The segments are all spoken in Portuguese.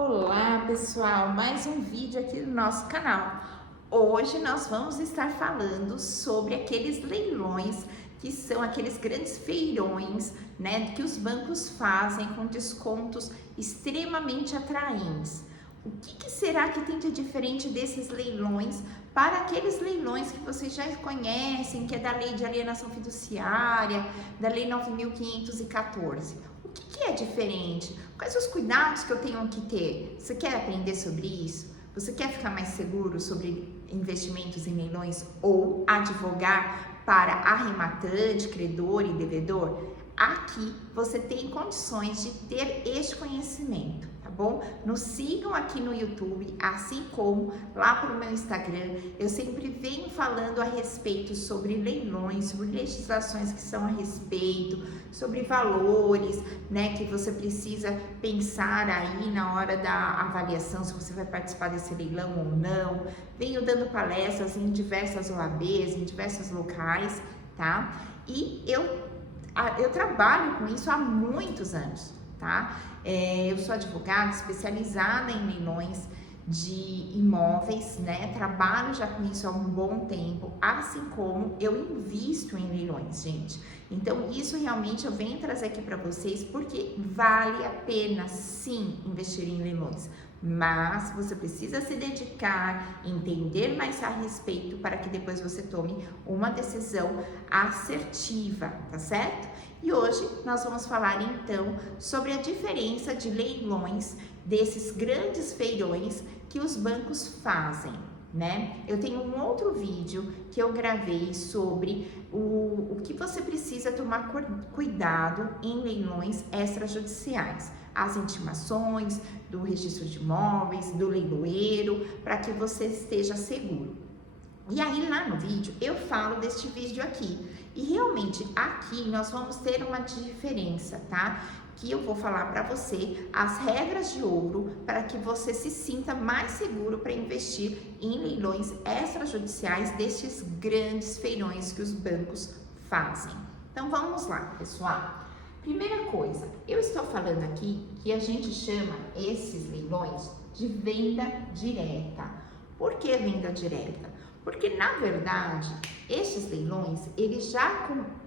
Olá pessoal, mais um vídeo aqui no nosso canal. Hoje nós vamos estar falando sobre aqueles leilões que são aqueles grandes feirões, né, que os bancos fazem com descontos extremamente atraentes. O que será que tem de diferente desses leilões para aqueles leilões que vocês já conhecem, que é da Lei de Alienação Fiduciária, da Lei 9.514? O que é diferente? Quais os cuidados que eu tenho que ter? Você quer aprender sobre isso? Você quer ficar mais seguro sobre investimentos em leilões ou advogar para arrematante, credor e devedor? Aqui você tem condições de ter este conhecimento, tá bom? Nos sigam aqui no YouTube, assim como lá pro meu Instagram. Eu sempre venho falando a respeito sobre leilões, sobre legislações que são a respeito, sobre valores, né, que você precisa pensar aí na hora da avaliação, se você vai participar desse leilão ou não. Venho dando palestras em diversas OABs, em diversos locais, tá? E eu trabalho com isso há muitos anos, tá? Eu sou advogada especializada em leilões de imóveis, né? Trabalho já com isso há um bom tempo, assim como eu invisto em leilões, gente. Então, isso realmente eu venho trazer aqui para vocês porque vale a pena, sim, investir em leilões. Mas você precisa se dedicar, entender mais a respeito para que depois você tome uma decisão assertiva, tá certo? E hoje nós vamos falar então sobre a diferença de leilões desses grandes feirões que os bancos fazem, né? Eu tenho um outro vídeo que eu gravei sobre o que você precisa tomar cuidado em leilões extrajudiciais, as intimações do registro de imóveis, do leiloeiro, para que você esteja seguro. E aí lá no vídeo eu falo deste vídeo aqui, e realmente aqui nós vamos ter uma diferença, tá? Que eu vou falar para você as regras de ouro para que você se sinta mais seguro para investir em leilões extrajudiciais destes grandes feirões que os bancos fazem. Então vamos lá, pessoal. Primeira coisa, eu estou falando aqui que a gente chama esses leilões de venda direta. Por que venda direta? Porque na verdade, esses leilões,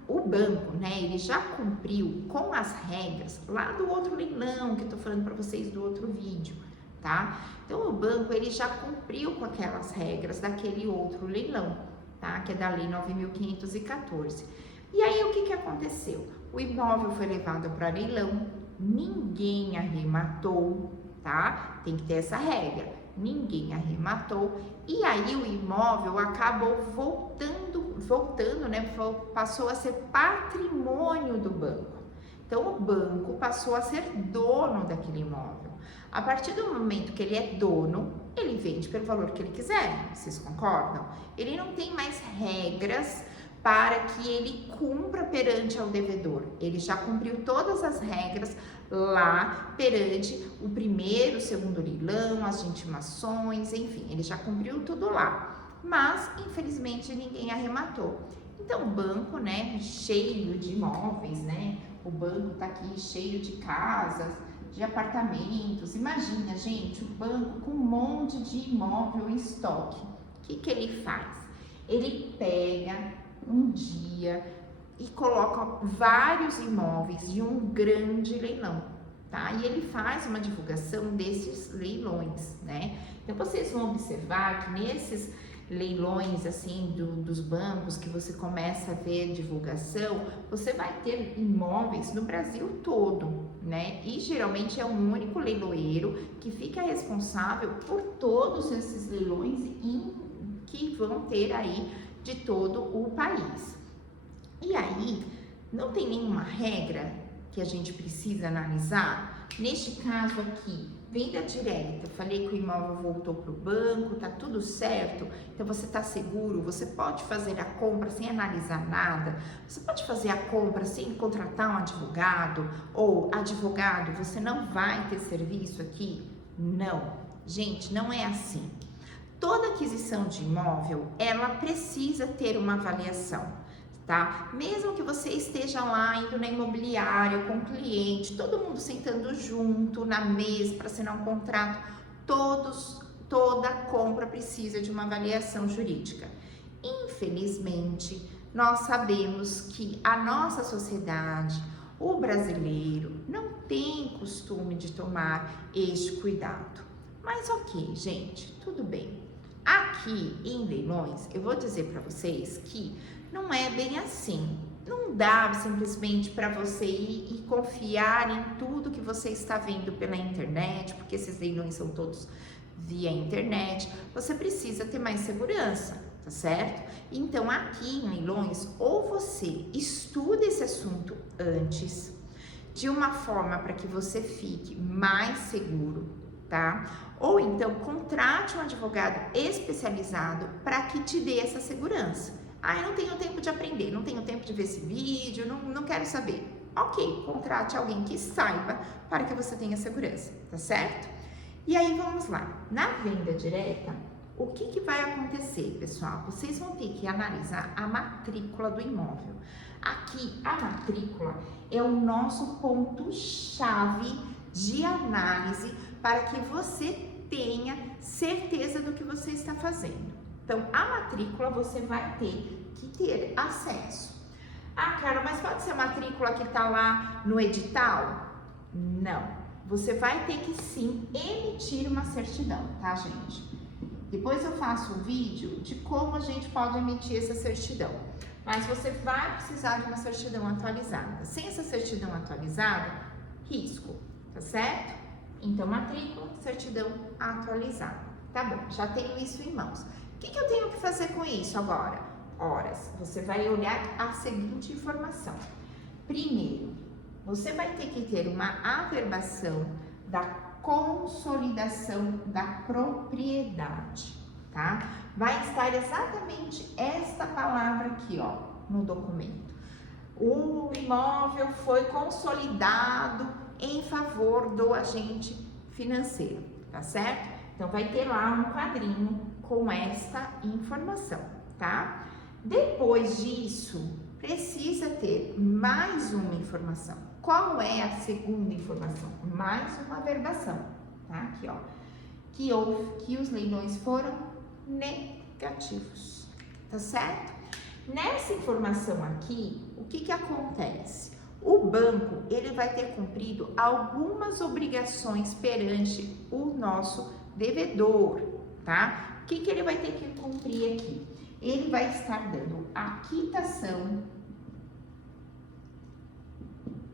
o banco, né, ele já cumpriu com as regras lá do outro leilão que eu tô falando para vocês do outro vídeo, tá? Então o banco ele já cumpriu com aquelas regras daquele outro leilão, tá? Que é da Lei 9.514. E aí o que aconteceu? O imóvel foi levado para leilão, ninguém arrematou, tá? Tem que ter essa regra. Ninguém arrematou e aí o imóvel acabou voltando, né? Passou a ser patrimônio do banco. Então o banco passou a ser dono daquele imóvel. A partir do momento que ele é dono, ele vende pelo valor que ele quiser. Vocês concordam? Ele não tem mais regras para que ele cumpra perante ao devedor. Ele já cumpriu todas as regras lá perante o primeiro, o segundo leilão, as intimações, enfim, ele já cumpriu tudo lá. Mas, infelizmente, ninguém arrematou. Então, o banco, né, cheio de imóveis, né, o banco tá aqui cheio de casas, de apartamentos. Imagina, gente, o banco com um monte de imóvel em estoque. O que ele faz? Ele pega um dia e coloca vários imóveis de um grande leilão, tá? E ele faz uma divulgação desses leilões, né? Então vocês vão observar que nesses leilões assim dos bancos que você começa a ver divulgação, você vai ter imóveis no Brasil todo, né? E geralmente é um único leiloeiro que fica responsável por todos esses leilões que vão ter aí de todo o país. E aí, não tem nenhuma regra que a gente precisa analisar? Neste caso aqui, venda direta, falei que o imóvel voltou para o banco, tá tudo certo, então você tá seguro, você pode fazer a compra sem analisar nada, você pode fazer a compra sem contratar um advogado, ou advogado, você não vai ter serviço aqui? Não, gente, não é assim. Toda aquisição de imóvel, ela precisa ter uma avaliação, tá? Mesmo que você esteja lá indo na imobiliária com o cliente, todo mundo sentando junto na mesa para assinar um contrato, toda compra precisa de uma avaliação jurídica. Infelizmente, nós sabemos que a nossa sociedade, o brasileiro, não tem costume de tomar este cuidado. Mas ok, gente, tudo bem. Aqui em leilões, eu vou dizer para vocês que não é bem assim. Não dá simplesmente para você ir e confiar em tudo que você está vendo pela internet, porque esses leilões são todos via internet. Você precisa ter mais segurança, tá certo? Então, aqui em leilões, ou você estuda esse assunto antes, de uma forma para que você fique mais seguro, tá? Ou então, contrate um advogado especializado para que te dê essa segurança. Ah, eu não tenho tempo de aprender, não tenho tempo de ver esse vídeo, não quero saber. Ok, contrate alguém que saiba para que você tenha segurança, tá certo? E aí, vamos lá. Na venda direta, o que vai acontecer, pessoal? Vocês vão ter que analisar a matrícula do imóvel. Aqui, a matrícula é o nosso ponto-chave de análise para que você tenha certeza do que você está fazendo. Então, a matrícula você vai ter que ter acesso. Ah, Carla, mas pode ser a matrícula que está lá no edital? Não. Você vai ter que sim emitir uma certidão, tá, gente? Depois eu faço um vídeo de como a gente pode emitir essa certidão. Mas você vai precisar de uma certidão atualizada. Sem essa certidão atualizada, risco, tá certo? Então, matrícula, certidão atualizada. Tá bom, já tenho isso em mãos. O que eu tenho que fazer com isso agora? Horas, você vai olhar a seguinte informação. Primeiro, você vai ter que ter uma averbação da consolidação da propriedade, tá? Vai estar exatamente esta palavra aqui, ó, no documento. O imóvel foi consolidado em favor do agente financeiro, tá certo? Então, vai ter lá um quadrinho com esta informação, tá? Depois disso, precisa ter mais uma informação. Qual é a segunda informação? Mais uma averbação, tá? Aqui, ó. Que os leilões foram negativos, tá certo? Nessa informação aqui, o que acontece? O banco, ele vai ter cumprido algumas obrigações perante o nosso devedor, tá? O que ele vai ter que cumprir aqui? Ele vai estar dando a quitação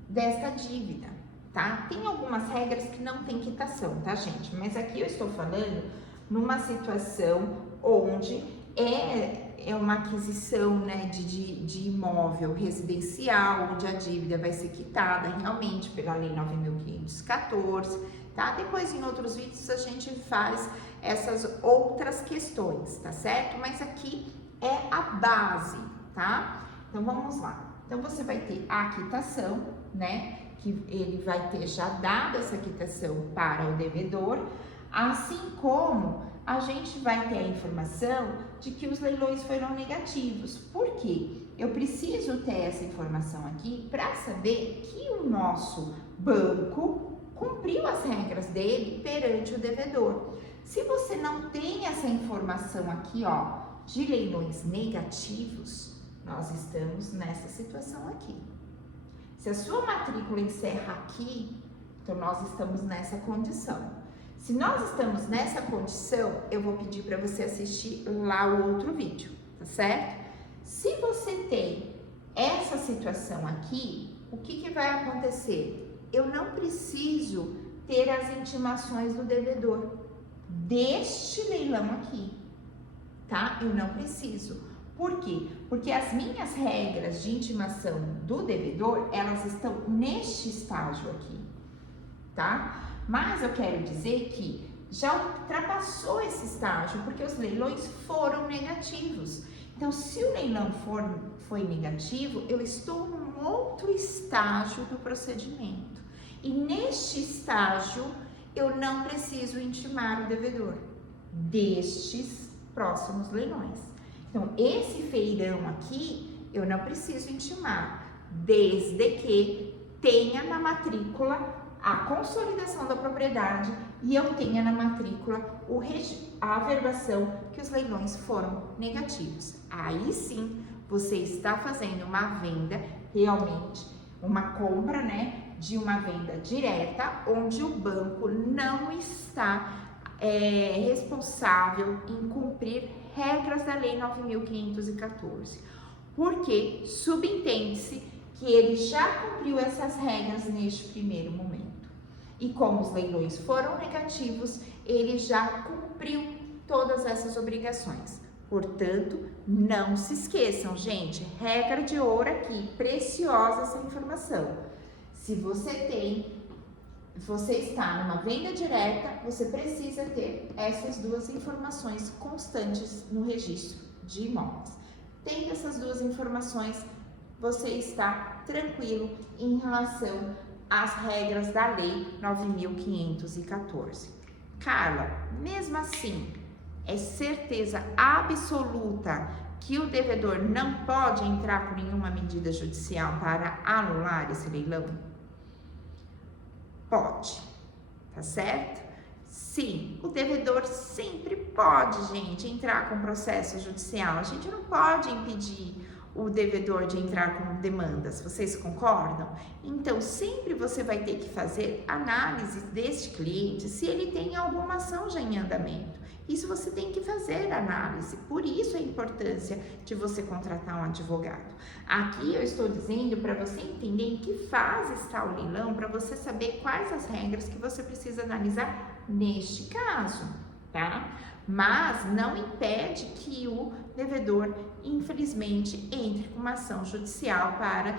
desta dívida, tá? Tem algumas regras que não tem quitação, tá, gente? Mas aqui eu estou falando numa situação onde é uma aquisição, né, de imóvel residencial, onde a dívida vai ser quitada realmente pela Lei 9.514, tá? Depois, em outros vídeos, a gente faz essas outras questões, tá certo? Mas aqui é a base, tá? Então, vamos lá. Então, você vai ter a quitação, né? Que ele vai ter já dado essa quitação para o devedor, assim como a gente vai ter a informação de que os leilões foram negativos. Por quê? Eu preciso ter essa informação aqui para saber que o nosso banco cumpriu as regras dele perante o devedor. Se você não tem essa informação aqui, ó, de leilões negativos, nós estamos nessa situação aqui. Se a sua matrícula encerra aqui, então nós estamos nessa condição. Se nós estamos nessa condição, eu vou pedir para você assistir lá o outro vídeo, tá certo? Se você tem essa situação aqui, o que vai acontecer? Eu não preciso ter as intimações do devedor deste leilão aqui, tá? Eu não preciso. Por quê? Porque as minhas regras de intimação do devedor, elas estão neste estágio aqui, tá? Mas eu quero dizer que já ultrapassou esse estágio, porque os leilões foram negativos. Então, se o leilão foi negativo, eu estou num outro estágio do procedimento. E neste estágio, eu não preciso intimar o devedor destes próximos leilões. Então, esse feirão aqui, eu não preciso intimar, desde que tenha na matrícula a consolidação da propriedade e eu tenha na matrícula a averbação que os leilões foram negativos. Aí sim, você está fazendo uma venda, realmente, uma compra, né, de uma venda direta, onde o banco não está responsável em cumprir regras da Lei 9.514, porque subentende-se que ele já cumpriu essas regras neste primeiro momento. E como os leilões foram negativos, ele já cumpriu todas essas obrigações. Portanto, não se esqueçam, gente, regra de ouro aqui, preciosa essa informação. Se você está numa venda direta, você precisa ter essas duas informações constantes no registro de imóveis. Tendo essas duas informações, você está tranquilo em relação às regras da Lei 9.514. Carla, mesmo assim, é certeza absoluta que o devedor não pode entrar com nenhuma medida judicial para anular esse leilão? Pode, tá certo? Sim, o devedor sempre pode, gente, entrar com processo judicial. A gente não pode impedir o devedor de entrar com demandas, vocês concordam? Então, sempre você vai ter que fazer análise deste cliente, se ele tem alguma ação já em andamento. Isso você tem que fazer análise, por isso a importância de você contratar um advogado. Aqui eu estou dizendo para você entender em que fase está o leilão, para você saber quais as regras que você precisa analisar neste caso, tá? Mas não impede que o devedor, infelizmente, entre com uma ação judicial para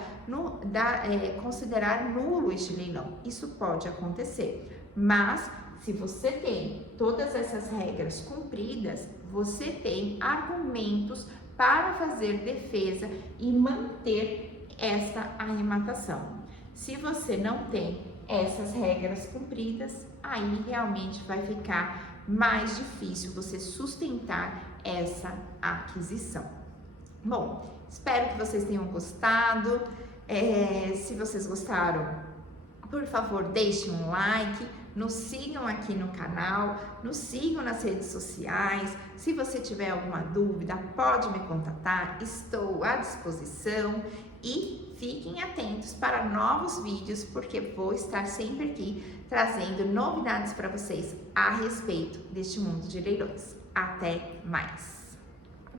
considerar nulo este leilão. Isso pode acontecer, mas se você tem todas essas regras cumpridas, você tem argumentos para fazer defesa e manter esta arrematação. Se você não tem essas regras cumpridas, aí realmente vai ficar mais difícil você sustentar essa aquisição. Bom, espero que vocês tenham gostado. Se vocês gostaram, por favor, deixem um like, nos sigam aqui no canal, nos sigam nas redes sociais. Se você tiver alguma dúvida, pode me contatar, estou à disposição e fiquem atentos para novos vídeos, porque vou estar sempre aqui trazendo novidades para vocês a respeito deste mundo de leilões. Até mais!